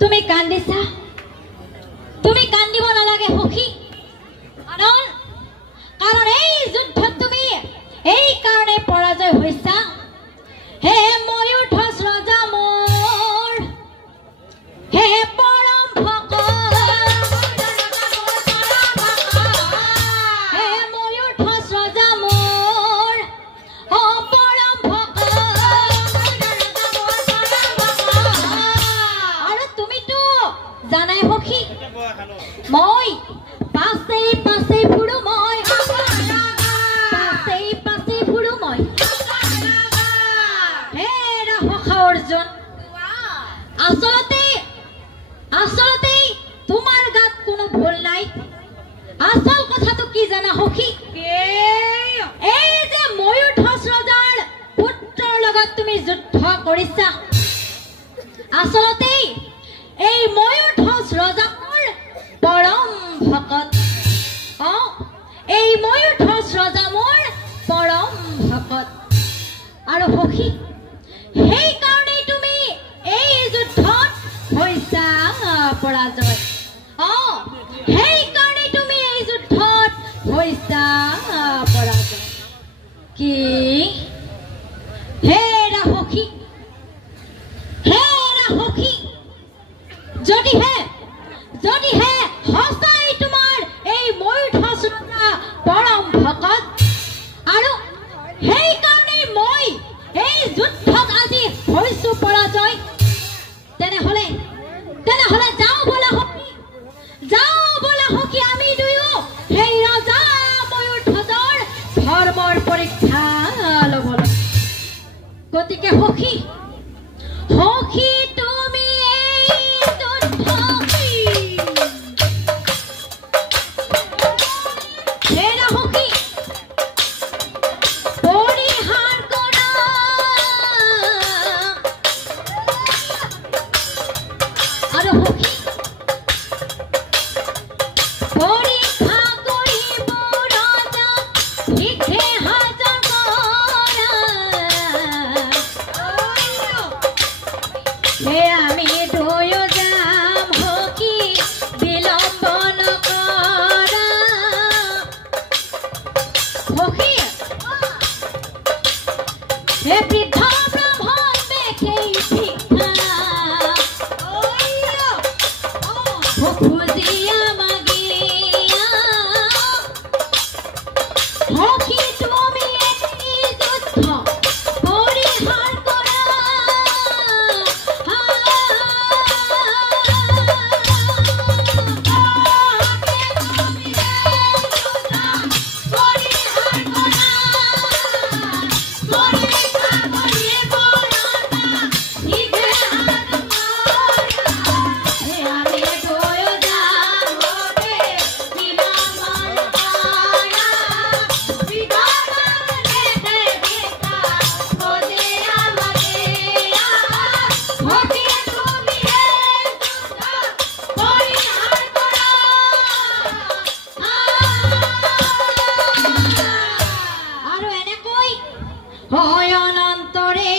তুমি কান্দিছা, তুমি কান্দিব নালাগে সখী। কাৰণ এই যুদ্ধত তুমি এই কাৰণে পৰাজয় হৈছা। হে ময়ূৰধ্বজ ৰজা মোৰ, হে পৰম ভকত, হে ময়ূৰধ্বজ ৰজা মোৰ, অ পৰম ভকত। আৰু তুমিতো জানাই সখী, মই পাছে পাছে ফুৰো, মই পাছে ফুৰো মই। হে ৰাহসা অৰ্জুন, আচলতে তোমাৰ গাত কোনো ভুল নাই। আচল কথাটো কি জানা সখী? এই যে ময়ূৰধ্বজ ৰজাৰ পুত্ৰৰ লগত তুমি যুদ্ধ কৰিছা, আচলতে এই ময়ূৰধ্বজ ৰজা মোৰ পৰম ভকত। এই ময়ূৰধ্বজ ৰজা মোৰ পৰম ভকত। আৰু সখী, সেইকাৰণেই তুমি এই যুদ্ধত হৈছা পৰাজয়। সেইকাৰণেই তুমি এই যুদ্ধত হৈছা পৰাজয়। কি হেৰা সখী, হেৰা সখী, যদিহে সঁচাই তোমাৰ এই ময়ূৰধ্বজ ৰজা পৰম ভকত, আৰু সেইকাৰণেই মই এই যুদ্ধত আজি হৈছো পৰাজয়, তেনেহলে যাওঁ বলা সখী, আমি দুয়ো সেই ৰজা ময়ূৰধ্বজৰ ধৰ্মৰ পৰীক্ষা লবলৈ। গতিকে সখী তুমি এই যুদ্ধ হেৰা সখী পৰিহাৰ কৰা। আৰু সখী পৰীক্ষা কৰিব ৰজা শিখে হাজাৰ কৰা। হে আমি দুয়ো যাম সখী বিলম্ব নকৰা। সখী হে বৃদ্ধ ব্ৰাহ্মণ বেখেই ভিক্ষা, খুজিয়া মাগিয়া। সখী তুমি এই যুদ্ধ পৰিহাৰ কৰা। হয় অনন্তৰে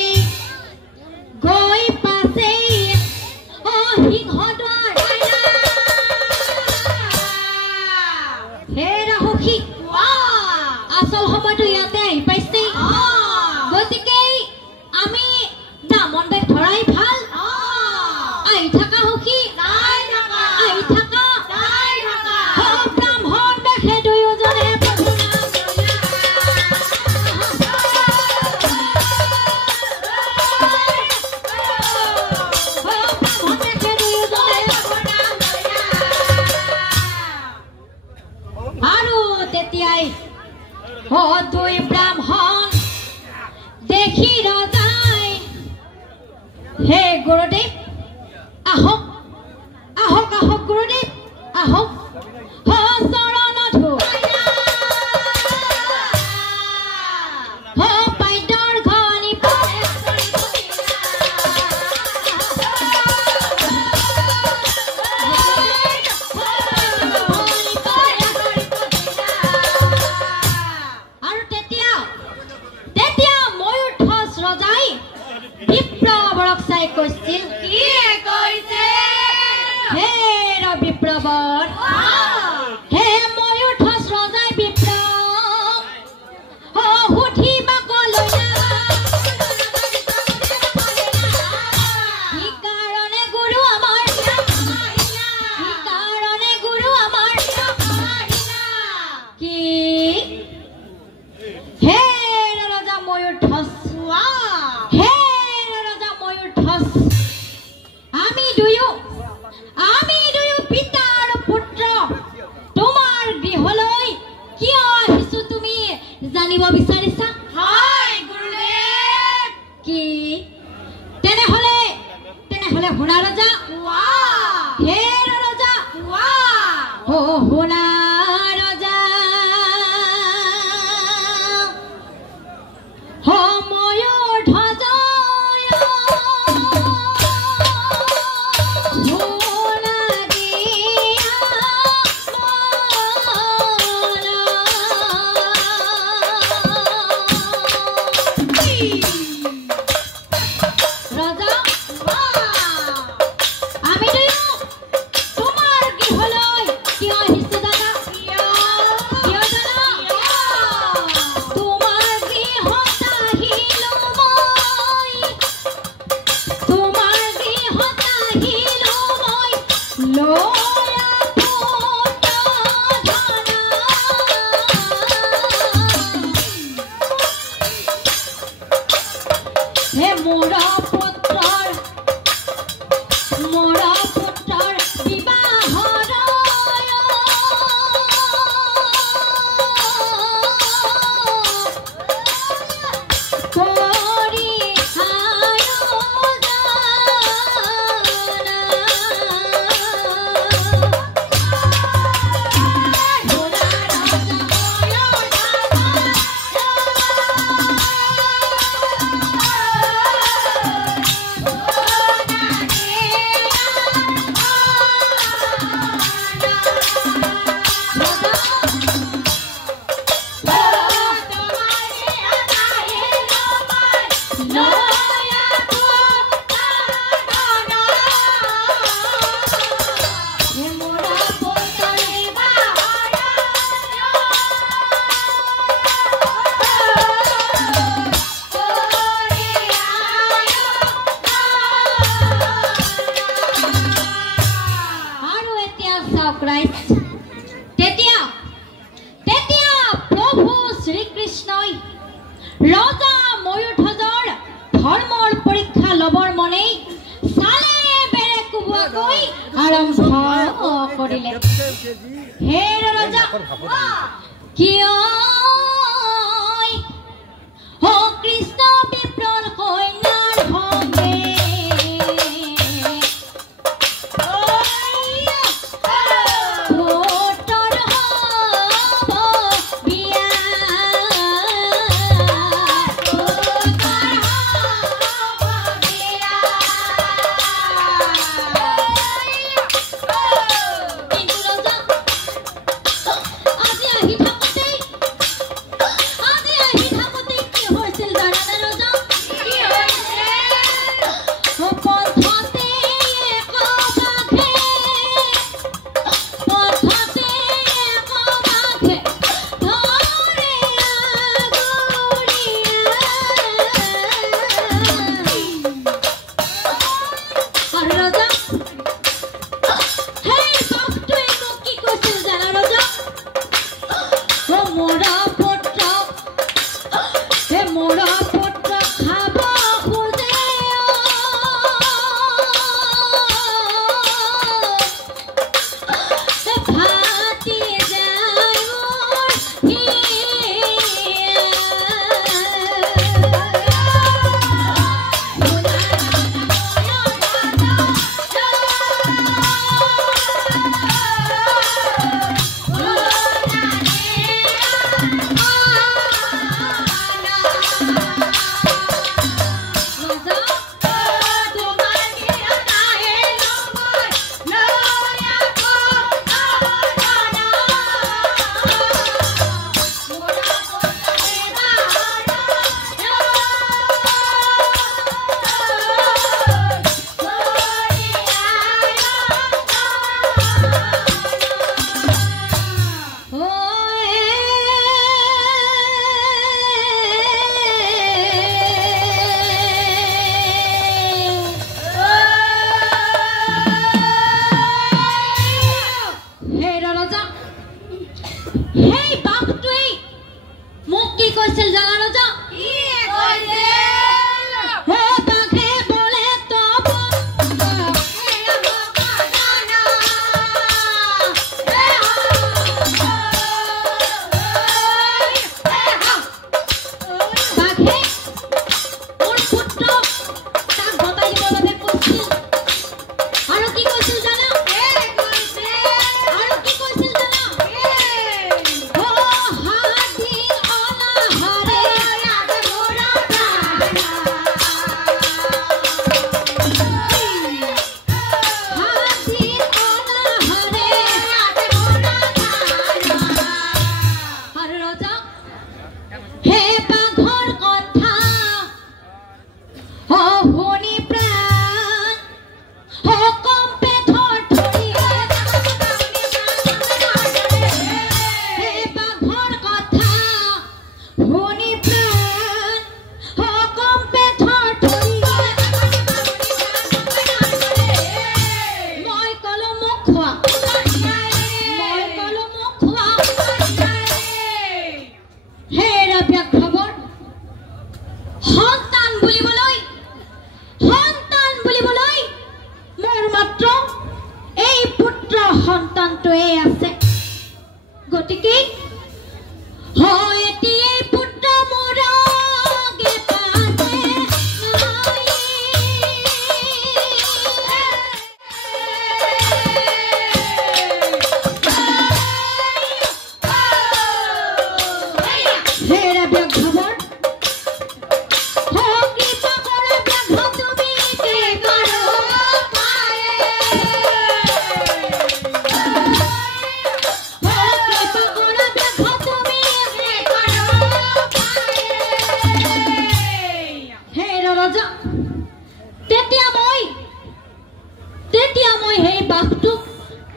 গৈ পাছে সিংহদ্বাৰ। হেৰা সখী, আচল সময়টো ইয়াতে আহি পাইছে। গতিকে আমি ব্ৰাহ্মণ বেশ ধৰাই ভাল। আহি থাকা সখী, আহি থাকা। ব্ৰাহ্মণ বেশে দুয়োজনে তেতিয়াই দুই ব্ৰাহ্মণ দেখি ৰজাই, হে গুৰুদেৱ আহক, আহক আহক গুৰুদেৱ আহক, চৰণ ধো পাইদৰ ঘনি আৰু তেতিয়া ময়ূৰধ্বজ ৰজাই বিপ্ৰ বিপ্ৰবক চাই কৈছিল কি কৈছে হে বিপ্ৰবৰ হে ময়ূৰ ঠচ ৰজাই বিপ্ৰব সুধিবা কলৈ কি কাৰণে গুৰু আমাৰ কি হে ৰজা ময়ূৰ ঠচ হে ৰজা ময়ূৰ ঠচ আমি দুয়ো পিতা আৰু পুত্ৰ তোমাৰ গৃহলৈ কিয় আহিছো তুমি জানিব বিচাৰিছা হয় গুৰুদেৱ কি তেনেহলে শুনা ৰজা হে ৰজা শুনা ৰজা ময়ূৰ ধ্বজ ৰজা ময়ূৰধ্বজৰ ধৰ্মৰ পৰীক্ষা লবৰ মনে চালে বেৰে কোবোৱাকৈ আৰম্ভ কৰিলে হে ৰজা কিয় কৃষ্ণ বিপ্ৰৰ কন্যাৰ ভগে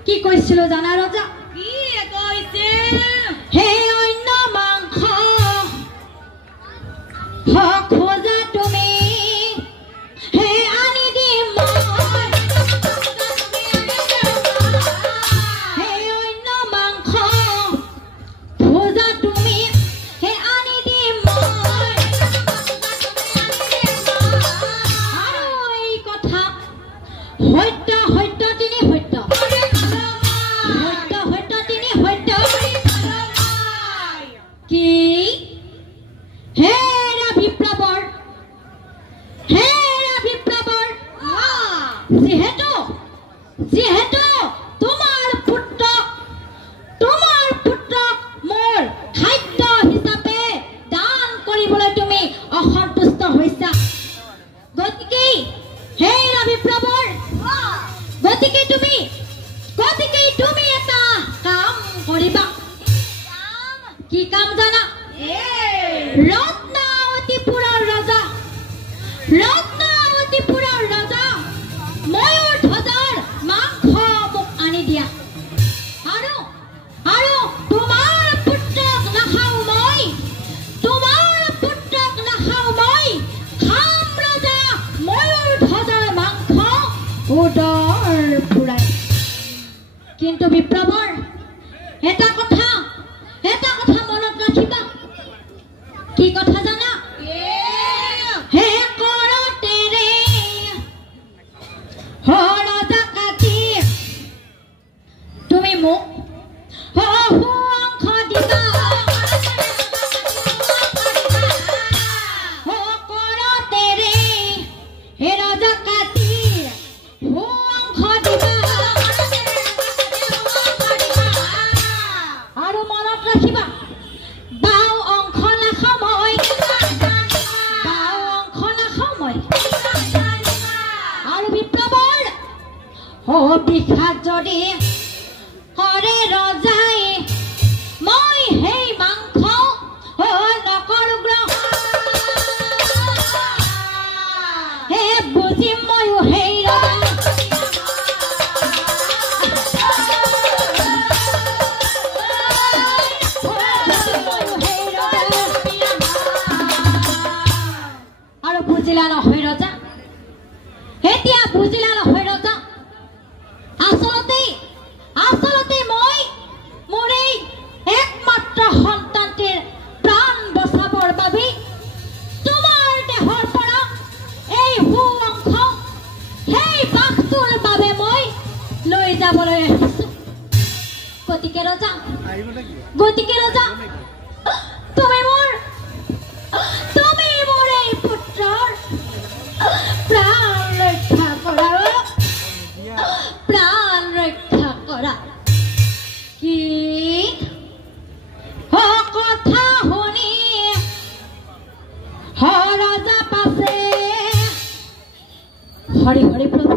কি কৈছিল জানা ৰজা? কি কৈছে? হে অন্য মাংস খোজা তুমি, হে আনি দিম মই। হে অন্য মাংস খোজা তুমি, হে আনি দিম মই। আৰু এই কথা সত্য সত্য তিনি সত্য, সত্য সত্য তিনি সত্য। কি হেৰা বিপ্লৱৰ, হেৰা বিপ্লৱৰ, যিহেতু যিহেতু তোমাৰ পুত্ৰক মোৰ খাদ্য হিচাপে দান কৰিবলৈ তুমি অসন্তুষ্ট হৈছা, গতিকে হেৰা বিপ্লৱৰ, গতিকে তুমি এটা কাম কৰিবা। কি কাম জানা? ৰত্নাৱতীপুৰৰ ৰজা, ৰত্নাৱতীপুৰৰ ৰজা ময়ূৰ ধ্বজাৰ মাংস মোক আনি দিয়া। আৰু আৰু তোমাৰ পুত্ৰক নাখাওঁ মই, তোমাৰ পুত্ৰক নাখাওঁ মই, খাম ৰজা ময়ূৰ ধ্বজাৰ মাংস উদৰ ফুৰাই। কিন্তু বিপ্লৱৰ এটা কথা মনত ৰাখিবা। কি কথা জানা? হে কৰতেৰে ৰজা কাটি তুমি মোক অংশ দিবা। কৰতেৰে হে ৰজা কাটি অংশ দিবা। আৰু মনত ৰাখিবা, বাও অংশ নাখাওঁ মই, বাও অংশ নাখাওঁ মই। আৰু বিপ্লৱৰ অভিশাপ যদি কৰে ৰজাই, মই সেই মাংস নকৰো গ্ৰহণ। হে বুজিম ময়ো সেই আৰু বুজিলা নহয় ৰজা? এতিয়া বুজিলা নহয় ৰজা? আচলতে মই মোৰ এই একমাত্ৰ সন্তানটিৰ প্ৰাণ বচাবৰ বাবে তোমাৰ দেহৰ পৰা এই অংশ, সেই বাঘটোৰ বাবে মই লৈ যাবলৈ আহিছো। গতিকে ৰজা তুমি মোৰ এই পুত্ৰৰ প্ৰাণ ৰক্ষা কৰা, প্ৰাণ ৰক্ষা কৰা। কি কথা শুনি ৰজা পাছে হৰি হৰি প্ৰভু।